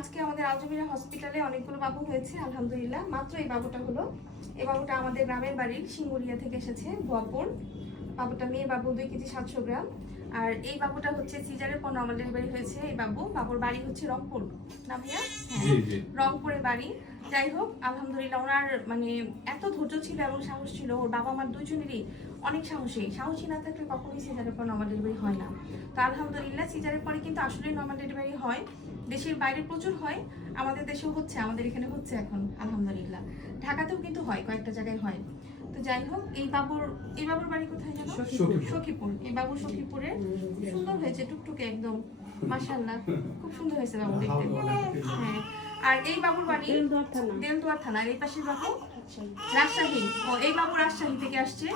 আজকে আমাদের আলজমিরা হসপিটালে অনেকগুলো বাবু হয়েছে আলহামদুলিল্লাহ। মাত্র এই বাবুটা হলো, এই বাবুটা আমাদের গ্রামের বাড়ির সিঙ্গুরিয়া থেকে এসেছে, ভুয়াপুর। বাবুটা মেয়ে বাবু, 2 কেজি 700 গ্রাম। আর এই বাবুটা হচ্ছে সিজারের পর নর্মাল ডেলিভারি হয়েছে। এই বাবুর বাড়ি হচ্ছে রংপুর, না ভাইয়া? হ্যাঁ, রংপুরে বাড়ি। যাই হোক আলহামদুলিল্লাহ, ওনার মানে এত ধৈর্য ছিল এবং সাহস ছিল। ওর বাবা মার দুজনেরই অনেক সাহসী না থাকলে কখনোই সিজারের পর নর্মাল ডেলিভারি হয় না। তো আলহামদুলিল্লাহ সিজারের পরে কিন্তু আসলেই নর্মাল ডেলিভারি হয়। দেশের বাইরে প্রচুর হয়, আমাদের দেশেও হচ্ছে, আমাদের এখানে হচ্ছে এখন আলহামদুলিল্লাহ। ঢাকাতেও কিন্তু হয়, কয়েকটা জায়গায় হয়। তো যাই হোক এই বাবুর বাড়ি কোথায় জানো? সখীপুর। এই বাবু সখীপুরে। সুন্দর হয়েছে, টুকটুকে একদম, মাশাআল্লাহ, খুব সুন্দর হয়েছে বাবু দেখতে। হ্যাঁ, আর এই বাবুর বাড়ি দেলদুয়ার থানা। আর এই পাশের বাবু রাজশাহী। ও এই বাবু রাজশাহী থেকে আসছে।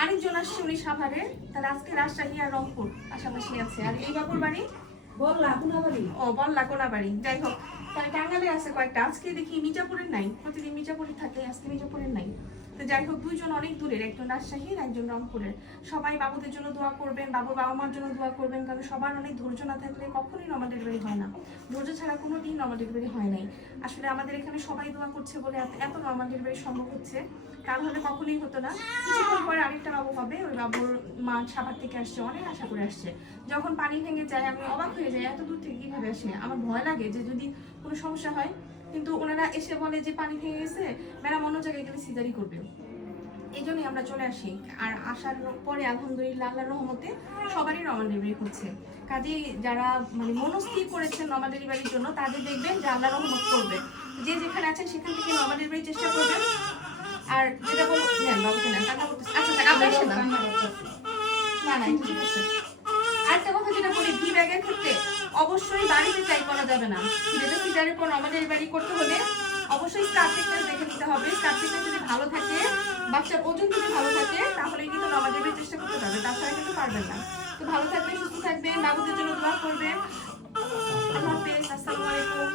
আরেকজন আসছে উনি সাভারের। তাহলে আজকে রাজশাহী আর রংপুর পাশাপাশি আছে। আর এই বাবুর বাড়ি বল্লা কোনাবাড়ি। যাই হোক, তাহলে টাঙ্গালে আছে কয়েকটা। আজকে দেখি মির্জাপুরের নাই, প্রতিদিন মির্জাপুরে থাকে, আজকে মির্জাপুরের নাই। তো যাই হোক, দুইজন অনেক দূরের, একজন রাজশাহীর, একজন রংপুরের। সবাই বাবুদের জন্য দোয়া করবেন, বাবুর বাবা মার জন্য দোয়া করবেন, কারণ সবার অনেক ধৈর্য না থাকলে কখনোই নর্মাল ডেলিভারি হয় না। ধৈর্য ছাড়া কোনো দিন নর্মাল ডেলিভারি হয় নাই। আসলে আমাদের এখানে সবাই দোয়া করছে বলে এত নর্মাল ডেলিভারি সম্ভব হচ্ছে, তার হলে কখনোই হতো না। কিছুক্ষণ পরে আরেকটা বাবু হবে। ওই বাবুর মা সাভার থেকে আসছে, অনেক আশা করে আসছে। যখন পানি ভেঙে যায় আমি অবাক হয়ে যাই, এত দূর থেকে কিভাবে আসে। আমার ভয় লাগে যে যদি কোনো সমস্যা হয়, কিন্তু ওনারা এসে বলে যে পানি ভেঙে গেছে, ম্যাডাম অন্য জায়গায় গেলে সিজারি করবে। এই জন্যই আমরা চলে আসি। আর আসার পরে আলহামদুলিল্লাহ আল্লাহর রহমতে সবারই নর্মাল ডেলিভারি হচ্ছে। কাজেই যারা মানে মনস্থির করেছেন নর্মাল ডেলিভারির জন্য, তাদের দেখবেন যে আল্লাহর রহমত করবে। যে যেখানে আছেন সেখান থেকে নর্মাল ডেলিভারির চেষ্টা করবেন। আর যেটা বলবো, নেন বাবুকে নেন, টাকা করতেছে। আচ্ছা আপনার আসেন না, না ঠিক আছে। আরেকটা কথা যেটা বলি, ভি ব্যাগের ক্ষেত্রে অবশ্যই বাড়িতে ট্রাই করা যাবে না। যেটা সিজারের পর নর্মাল ডেলিভারি করতে হলে অবশ্যই স্টার্টিংটা দেখে নিতে হবে। স্টার্টিংটা যদি ভালো থাকে, বাচ্চার ওজন যদি ভালো থাকে, তাহলে কিন্তু নর্মাল ডেলিভারির চেষ্টা করতে পারবে, তাছাড়া কিন্তু পারবেন না। তো ভালো থাকবেন, সুস্থ থাকবেন, বাবুদের জন্য দোয়া করবেন। আল্লাহ হাফেজ, আসসালামু আলাইকুম।